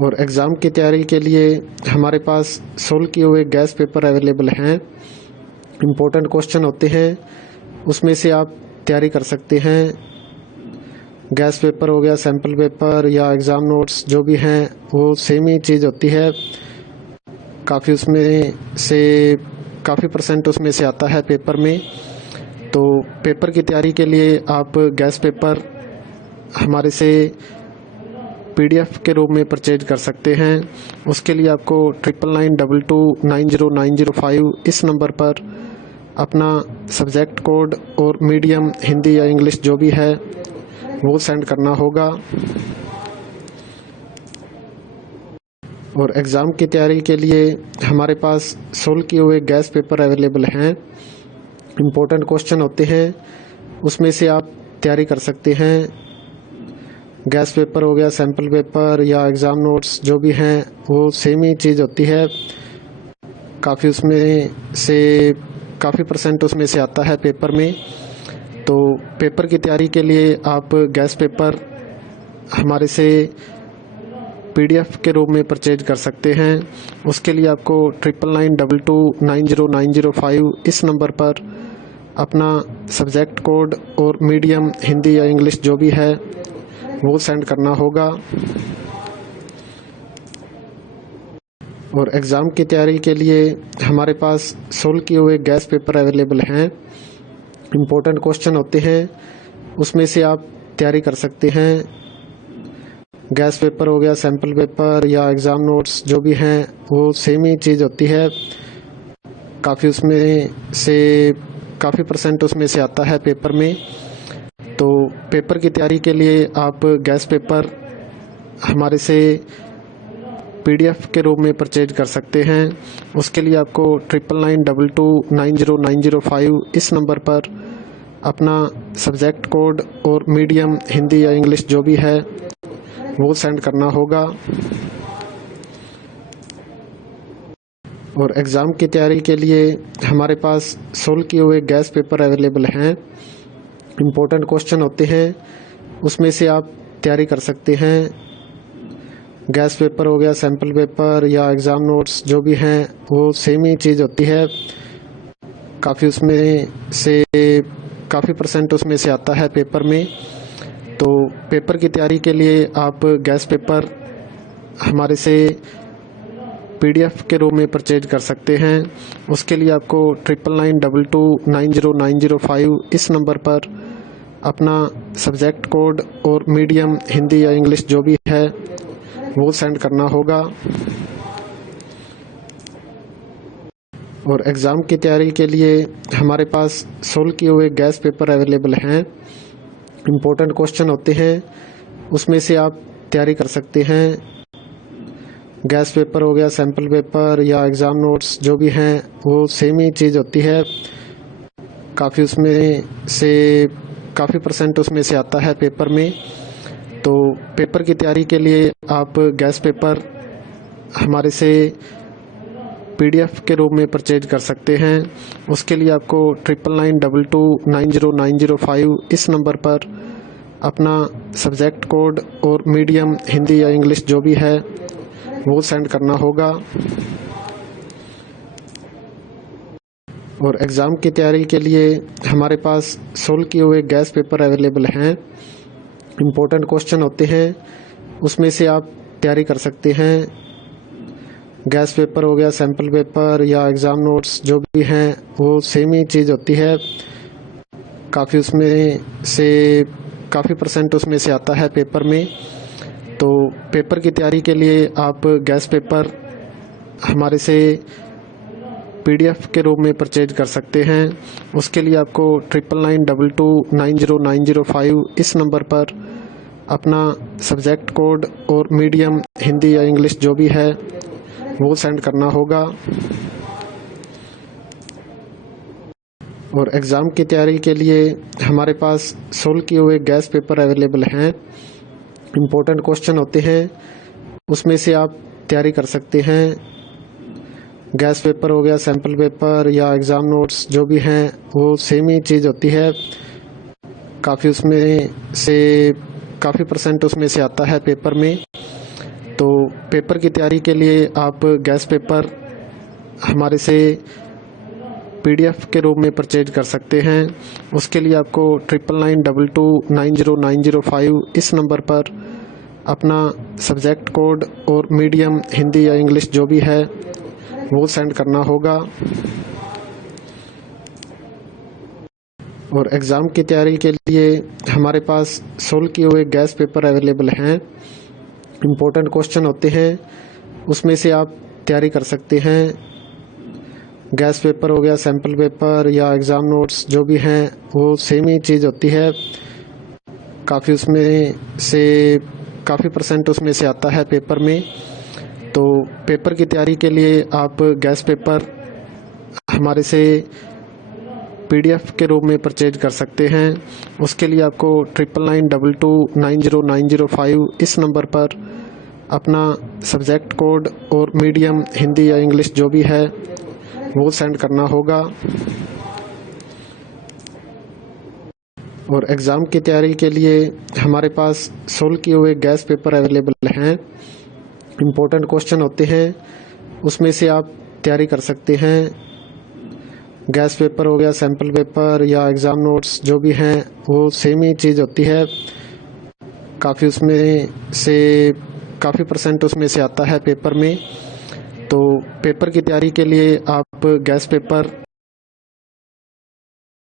और एग्ज़ाम की तैयारी के लिए हमारे पास सोल्व किए हुए गैस पेपर अवेलेबल हैं। इम्पोर्टेंट क्वेश्चन होते हैं, उसमें से आप तैयारी कर सकते हैं। गैस पेपर हो गया, सैम्पल पेपर या एग्ज़ाम नोट्स जो भी हैं वो सेम ही चीज़ होती है। काफ़ी उसमें से काफ़ी परसेंट उसमें से आता है पेपर में। तो पेपर की तैयारी के लिए आप गैस पेपर हमारे से PDF के रूप में परचेज कर सकते हैं। उसके लिए आपको 9992290905 इस नंबर पर अपना सब्जेक्ट कोड और मीडियम हिंदी या इंग्लिश जो भी है वो सेंड करना होगा। और एग्ज़ाम की तैयारी के लिए हमारे पास सोल्व किए हुए गैस पेपर अवेलेबल हैं। इम्पोर्टेंट क्वेश्चन होते हैं, उसमें से आप तैयारी कर सकते हैं। गैस पेपर हो गया, सैम्पल पेपर या एग्ज़ाम नोट्स जो भी हैं वो सेम ही चीज़ होती है। काफ़ी उसमें से काफ़ी परसेंट उसमें से आता है पेपर में। तो पेपर की तैयारी के लिए आप गैस पेपर हमारे से PDF के रूप में परचेज कर सकते हैं। उसके लिए आपको 9992290905 इस नंबर पर अपना सब्जेक्ट कोड और मीडियम हिंदी या इंग्लिश जो भी है वो सेंड करना होगा। और एग्ज़ाम की तैयारी के लिए हमारे पास सोल्व किए हुए गैस पेपर अवेलेबल हैं। इम्पोर्टेंट क्वेश्चन होते हैं, उसमें से आप तैयारी कर सकते हैं। गैस पेपर हो गया, सैम्पल पेपर या एग्ज़ाम नोट्स जो भी हैं वो सेम ही चीज़ होती है। काफ़ी उसमें से काफ़ी परसेंट उसमें से आता है पेपर में। तो पेपर की तैयारी के लिए आप गैस पेपर हमारे से PDF के रूप में परचेज कर सकते हैं। उसके लिए आपको 9992290905 इस नंबर पर अपना सब्जेक्ट कोड और मीडियम हिंदी या इंग्लिश जो भी है वो सेंड करना होगा। और एग्ज़ाम की तैयारी के लिए हमारे पास सोल्व किए हुए गैस पेपर अवेलेबल हैं। इम्पोर्टेंट क्वेश्चन होते हैं, उसमें से आप तैयारी कर सकते हैं। गैस पेपर हो गया, सैम्पल पेपर या एग्ज़ाम नोट्स जो भी हैं वो सेम ही चीज़ होती है। काफ़ी उसमें से काफ़ी परसेंट उसमें से आता है पेपर में। तो पेपर की तैयारी के लिए आप गैस पेपर हमारे से PDF के रूप में परचेज कर सकते हैं। उसके लिए आपको 9992290905 इस नंबर पर अपना सब्जेक्ट कोड और मीडियम हिंदी या इंग्लिश जो भी है वो सेंड करना होगा। और एग्ज़ाम की तैयारी के लिए हमारे पास सोल्व किए हुए गैस पेपर अवेलेबल हैं। इम्पोर्टेंट क्वेश्चन होते हैं, उसमें से आप तैयारी कर सकते हैं। गैस पेपर हो गया, सैम्पल पेपर या एग्ज़ाम नोट्स जो भी हैं वो सेम ही चीज़ होती है। काफ़ी उसमें से काफ़ी परसेंट उसमें से आता है पेपर में। तो पेपर की तैयारी के लिए आप गैस पेपर हमारे से PDF के रूप में परचेज कर सकते हैं। उसके लिए आपको 9992290905 इस नंबर पर अपना सब्जेक्ट कोड और मीडियम हिंदी या इंग्लिश जो भी है वो सेंड करना होगा। और एग्ज़ाम की तैयारी के लिए हमारे पास सोल्व किए हुए गैस पेपर अवेलेबल हैं। इम्पोर्टेंट क्वेश्चन होते हैं, उसमें से आप तैयारी कर सकते हैं। गैस पेपर हो गया, सैम्पल पेपर या एग्ज़ाम नोट्स जो भी हैं वो सेम ही चीज़ होती है। काफ़ी उसमें से काफ़ी परसेंट उसमें से आता है पेपर में। तो पेपर की तैयारी के लिए आप गैस पेपर हमारे से PDF के रूप में परचेज कर सकते हैं। उसके लिए आपको 9992290905 इस नंबर पर अपना सब्जेक्ट कोड और मीडियम हिंदी या इंग्लिश जो भी है वो सेंड करना होगा। और एग्ज़ाम की तैयारी के लिए हमारे पास सोल्व किए हुए गैस पेपर अवेलेबल हैं। इम्पोर्टेंट क्वेश्चन होते हैं, उसमें से आप तैयारी कर सकते हैं। गैस पेपर हो गया, सैम्पल पेपर या एग्ज़ाम नोट्स जो भी हैं वो सेम ही चीज़ होती है। काफ़ी उसमें से काफ़ी परसेंट उसमें से आता है पेपर में। तो पेपर की तैयारी के लिए आप गैस पेपर हमारे से PDF के रूप में परचेज कर सकते हैं। उसके लिए आपको 9992290905 इस नंबर पर अपना सब्जेक्ट कोड और मीडियम हिंदी या इंग्लिश जो भी है वो सेंड करना होगा। और एग्ज़ाम की तैयारी के लिए हमारे पास सोल्व किए हुए गैस पेपर अवेलेबल हैं। इम्पोर्टेंट क्वेश्चन होते हैं, उसमें से आप तैयारी कर सकते हैं। गैस पेपर हो गया, सैम्पल पेपर या एग्ज़ाम नोट्स जो भी हैं वो सेम ही चीज़ होती है। काफ़ी परसेंट उसमें से आता है पेपर में। तो पेपर की तैयारी के लिए आप गैस पेपर हमारे से PDF के रूप में परचेज कर सकते हैं। उसके लिए आपको 9992290905 इस नंबर पर अपना सब्जेक्ट कोड और मीडियम हिंदी या इंग्लिश जो भी है वो सेंड करना होगा। और एग्ज़ाम की तैयारी के लिए हमारे पास सोल्व किए हुए गैस पेपर अवेलेबल हैं। इम्पोर्टेंट क्वेश्चन होते हैं, उसमें से आप तैयारी कर सकते हैं। गैस पेपर हो गया, सैम्पल पेपर या एग्ज़ाम नोट्स जो भी हैं वो सेम ही चीज़ होती है। काफ़ी परसेंट उसमें से आता है पेपर में। तो पेपर की तैयारी के लिए आप गैस पेपर